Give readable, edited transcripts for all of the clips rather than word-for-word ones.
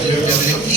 WWE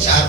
4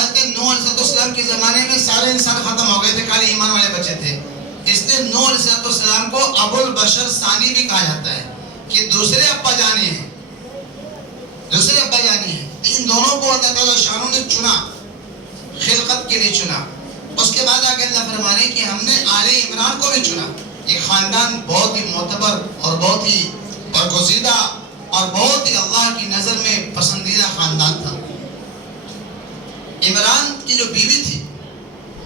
حضرت نوح علیہ السلام کے زمانے میں سارے انسان ختم ہو گئے تھے، خالی ایمان والے بچے تھے، اس لیے نوح علیہ السلام کو ابو البشر ثانی بھی کہا جاتا ہے کہ دوسرے ابا جانی ہیں، دوسرے ابا جانی ہیں۔ ان دونوں کو اللہ تعالیٰ شانوں نے چنا، خلقت کے لیے چنا۔ اس کے بعد آگے اللہ فرمانے کہ ہم نے آل عمران کو بھی چنا، ایک خاندان بہت ہی معتبر اور بہت ہی برگزیدہ اور بہت ہی اللہ کی نظر میں پسندیدہ خاندان تھا۔ عمران کی جو بیوی تھی،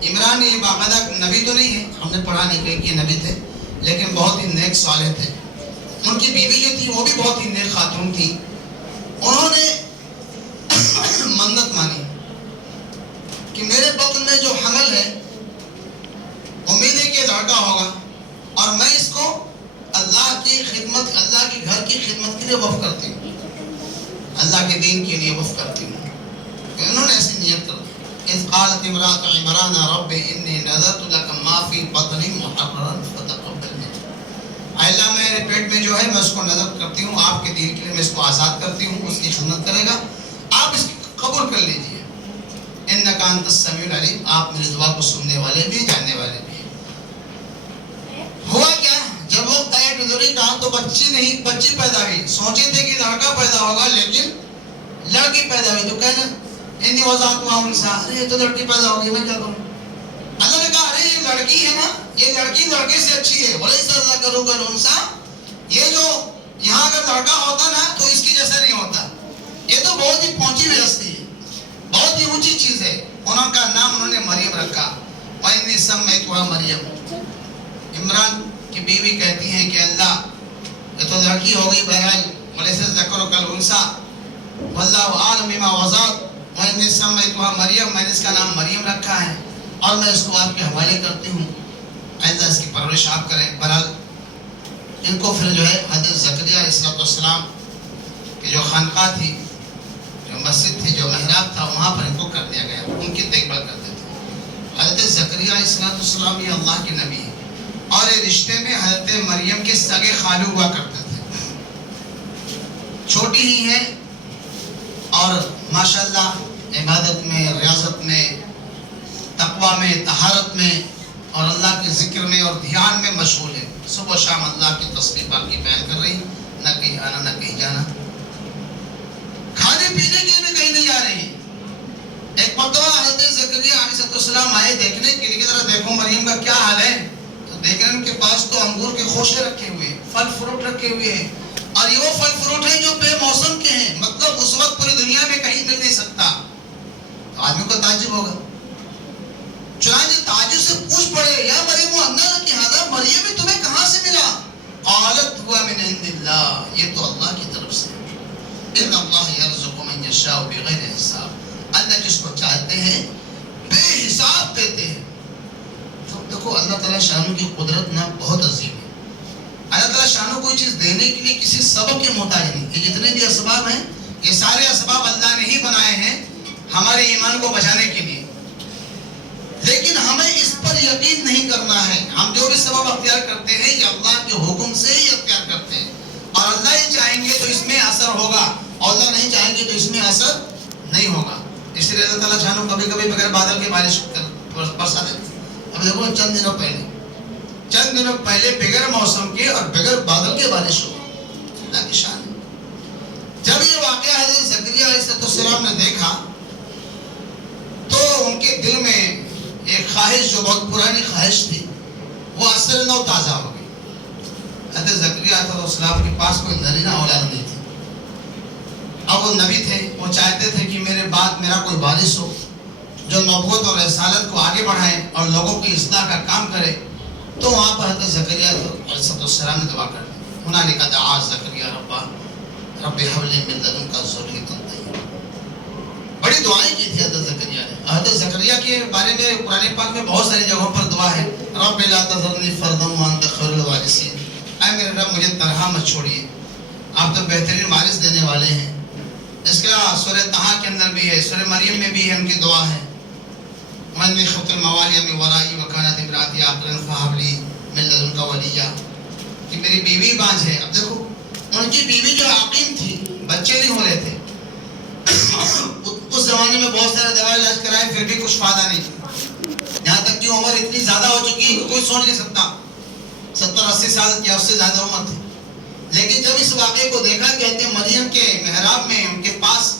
عمران یہ باقاعدہ نبی تو نہیں ہے، ہم نے پڑھا نہیں کہ نبی تھے، لیکن بہت ہی نیک صالح تھے۔ ان کی بیوی جو تھی وہ بھی بہت ہی نیک خاتون تھی۔ انہوں نے منت مانی کہ میرے بطن میں جو حمل ہے امید ہے کہ لڑکا ہوگا، اور میں اس کو اللہ کی خدمت، اللہ کے گھر کی خدمت کے لیے وقف کرتی ہوں، اللہ کے دین کے لیے وقف کرتی ہوں۔ انہوں نے ایسی نیت کر دی، اذ قالت امرأة عمران رب انی نذرت لک ما فی بطنی محررا فتقبل منی۔ اللہ میرے پیٹ میں جو ہے میں اس کو نذر کرتی ہوں، آپ کے دین کے لیے میں اس کو آزاد کرتی ہوں، اس کی خدمت کرے گا، آپ اس کو قبول کر لیجئے۔ انک انت السمیع العلیم، آپ میری دعا کو سننے والے بھی جاننے والے بھی۔ ہوا کیا، جب وہ طے ڈلیوری کا تو بچی پیدا ہوئی، سوچے تھے کہ لڑکا پیدا ہوگا لیکن لڑکی پیدا ہوئی، تو کہنا انی وضعتها انثى، ارے تو لڑکی پیدا ہوگی میں کیا کروں؟ اللہ نے کہا ارے یہ لڑکی ہے نا، یہ لڑکی لڑکے سے اچھی ہے، ولیس الذکر کالانثى، یہ جو یہاں اگر لڑکا ہوتا نا تو اس کی جیسا نہیں ہوتا، یہ تو بہت ہی پہنچی ہوئی ہستی ہے، بہت ہی اونچی چیز ہے۔ انہوں کا نام انہوں نے مریم رکھا، وَإِنِّي سَمَّيْتُهَا مریم۔ عمران کی بیوی کہتی ہیں کہ اللہ یہ تو لڑکی ہو گئی، بہرحال ولیس الذکر کالانثى واللہ اعلم بما وضعت وَإِنِّي سَمَّيْتُهَا مریم، میں نے اس کا نام مریم رکھا ہے اور میں اس کو آپ کے حوالے کرتی ہوں، اللہ اس کی پرورش آپ کریں۔ بہرحال ان کو پھر جو ہے حضرت زکریا علیہ السلام کی جو خانقاہ تھی، جو مسجد تھی، جو محراب تھا، وہاں پر ان کو کر دیا گیا، ان کی دیکھ بھال کرتے تھے۔ حضرت زکریا علیہ السلام یہ اللہ کے نبی ہیں اور یہ رشتے میں حضرت مریم کے سگے خالو ہوا کرتے تھے، چھوٹی ہی ہیں اور ماشاءاللہ عبادت میں، ریاضت میں، تقوی میں، طہارت میں اور اللہ کے ذکر میں اور دھیان میں مشغول ہے۔ صبح و شام اللہ کی تسبیح پاک کی بیان کر رہی، نہ کہیں آنا نہ کہیں جانا، کھانے پینے کے لیے کہیں نہیں جا رہی۔ ایک مرتبہ حضرت زکریا علیہ السلام آئے دیکھنے کے لیے کہ ذرا دیکھو مریم کا کیا حال ہے، تو دیکھ رہے ہیں ان کے پاس تو انگور کے خوشے رکھے ہوئے، پھل فروٹ رکھے ہوئے ہیں، اور یہ وہ پھل فروٹ ہیں جو بے موسم کے ہیں، مطلب اس وقت پوری دنیا میں کہیں مل نہیں سکتا۔ تو آدمی کو تعجب ہوگا، چنانچہ تعجب سے پوچھ پڑے یا مریم اللہ کی ہذا، مریم تمہیں کہاں سے ملا؟ قالت هو من عند اللہ، یہ تو اللہ کی طرف سے، ان اللہ یرزق من یشاء بغیر حساب، اللہ جس کو چاہتے ہیں بے حساب دیتے ہیں۔ تو دیکھو اللہ تعالیٰ شانوں کی قدرت نہ بہت عظیم ہے۔ اللہ تعالیٰ شانوں کوئی چیز دینے کے لیے کسی سبب کے محتاج نہیں، یہ جتنے بھی اسباب ہیں یہ سارے اسباب اللہ نے ہی بنائے ہیں ہمارے ایمان کو بچانے کے لیے، لیکن ہمیں اس پر یقین نہیں کرنا ہے۔ ہم جو بھی سبب اختیار کرتے ہیں یہ اللہ کے حکم سے ہی اختیار کرتے ہیں، اور اللہ ہی چاہیں گے تو اس میں اثر ہوگا، اور اللہ نہیں چاہیں گے تو اس میں اثر نہیں ہوگا۔ اس لیے اللہ تعالیٰ جانو کبھی کبھی بغیر بادل کے بارش برسا دیتے۔ اب دیکھو چند دنوں پہلے بغیر موسم کے اور بغیر بادل کے بارش ہو، اللہ کی شان ہے۔ جب یہ واقعہ حضرت زکریا علیہ السلام نے دیکھا تو ان کے دل میں ایک خواہش جو بہت پرانی خواہش تھی وہ اثر نو تازہ ہو گئی۔ حضرت زکریا علیہ السلام کے پاس کوئی نرینہ اولاد نہیں تھی، اب وہ نبی تھے، وہ چاہتے تھے کہ میرے بعد میرا کوئی وارث ہو جو نبوت اور رسالت کو آگے بڑھائے اور لوگوں کی اصلاح کا کام کرے۔ تو وہاں پر حضرت زکریا علیہ السلام نے دعا کر دی، ہنالک دعا زکریا رب هب لي من لدنك ذرية طيبة۔ بڑی دعائیں کی تھی حضرت زکریا نے۔ حضرت زکریا کے بارے میں قرآن پاک میں بہت ساری جگہوں پر دعا ہے، رب لا تذرني فردا وانت خير الوارثين، اے میرے رب مجھے تنہا مت چھوڑیے، آپ تو بہترین وارث دینے والے ہیں۔ اس کے علاوہ سورہ طٰہٰ کے اندر بھی ہے، سورہ مریم میں بھی ہے، ان کی دعا ہے، وَإِنِّي خِفْتُ الْمَوَالِيَ مِن وَرَائِي وَكَانَتِ امْرَأَتِي عَاقِرًا فَهَبْ لِي مِن لَّدُنكَ وَلِيًّا، کہ میری بیوی بانجھ ہے۔ اب دیکھو ان کی بیوی جو عاقم تھی، بچے نہیں ہو رہے تھے، اس اس زمانے میں بہت سارے دوا علاج کرائے پھر بھی کچھ فائدہ نہیں، یہاں تک کہ عمر اتنی زیادہ ہو چکی ہے کہ کوئی سوچ نہیں سکتا، 70-80 سال یا اس سے زیادہ عمر تھی۔ لیکن جب اس واقعے کو دیکھا، کہتے ہیں مریم کے محراب میں ان کے پاس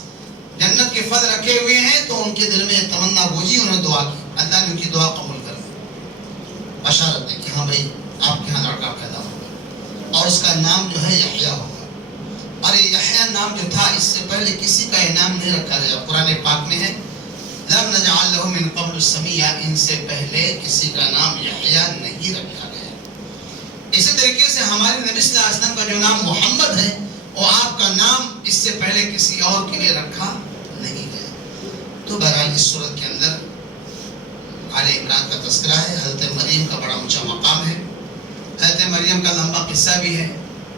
جنت کے پھل رکھے ہوئے ہیں، تو ان کے دل میں تمنا گوجی، انہوں نے دعا کی، اللہ نے ان کی دعا قبول کر لی، بشارت ہے کہ ہاں بھائی آپ کے یہاں لڑکا پیدا ہوگا اور اس کا نام جو ہے یحییٰ ہوگا۔ اور یہ یحییٰ نام جو تھا، اس سے پہلے کسی کا یہ نام نہیں رکھا گیا، قرآن پاک میں ہے لم نجعل له من قبل سمیہ، ان سے پہلے کسی کا نام یحییٰ نہیں رکھا گیا۔ اسی طریقے سے ہمارے نبی صلی اللہ علیہ وسلم کا جو نام محمد ہے، وہ آپ کا نام اس سے پہلے کسی اور کے لیے رکھا نہیں گیا۔ تو بہرحال اس صورت کے اندر آل عمران کا تذکرہ ہے، حضرت مریم کا بڑا اونچا مقام ہے۔ حضرت مریم کا لمبا قصہ بھی ہے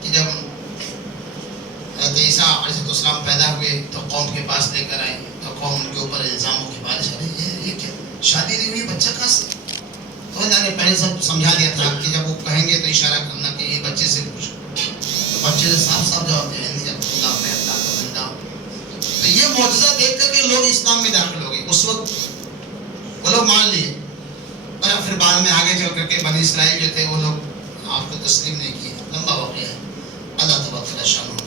کہ جب حضرت عیسیٰ علیہ السلام پیدا ہوئے تو قوم کے پاس لے کر آئے، تو قوم ان کے اوپر الزاموں کی بارش آ رہی ہے، یہ کیا شادی نہیں ہوئی، بچہ کہاں سے؟ تو اللہ نے پہلے سب سمجھا دیا تھا کہ جب وہ کہیں گے تو اشارہ کرنا کہ یہ بچے سے پوچھو، تو بچے سے صاف صاف جواب دے دیں جب اللہ میں اللہ کا بندہ ہوں۔ تو یہ معجزہ دیکھ کر کے لوگ اسلام میں داخل ہو گئے، اس وقت وہ لوگ مان لیے، اور پھر بعد میں آگے چل کر کے بنی اسرائیل جو تھے وہ لوگ آپ کو تسلیم نہیں کیے، لمبا واقعہ ہے، اللہ تبارک و تعالیٰ شان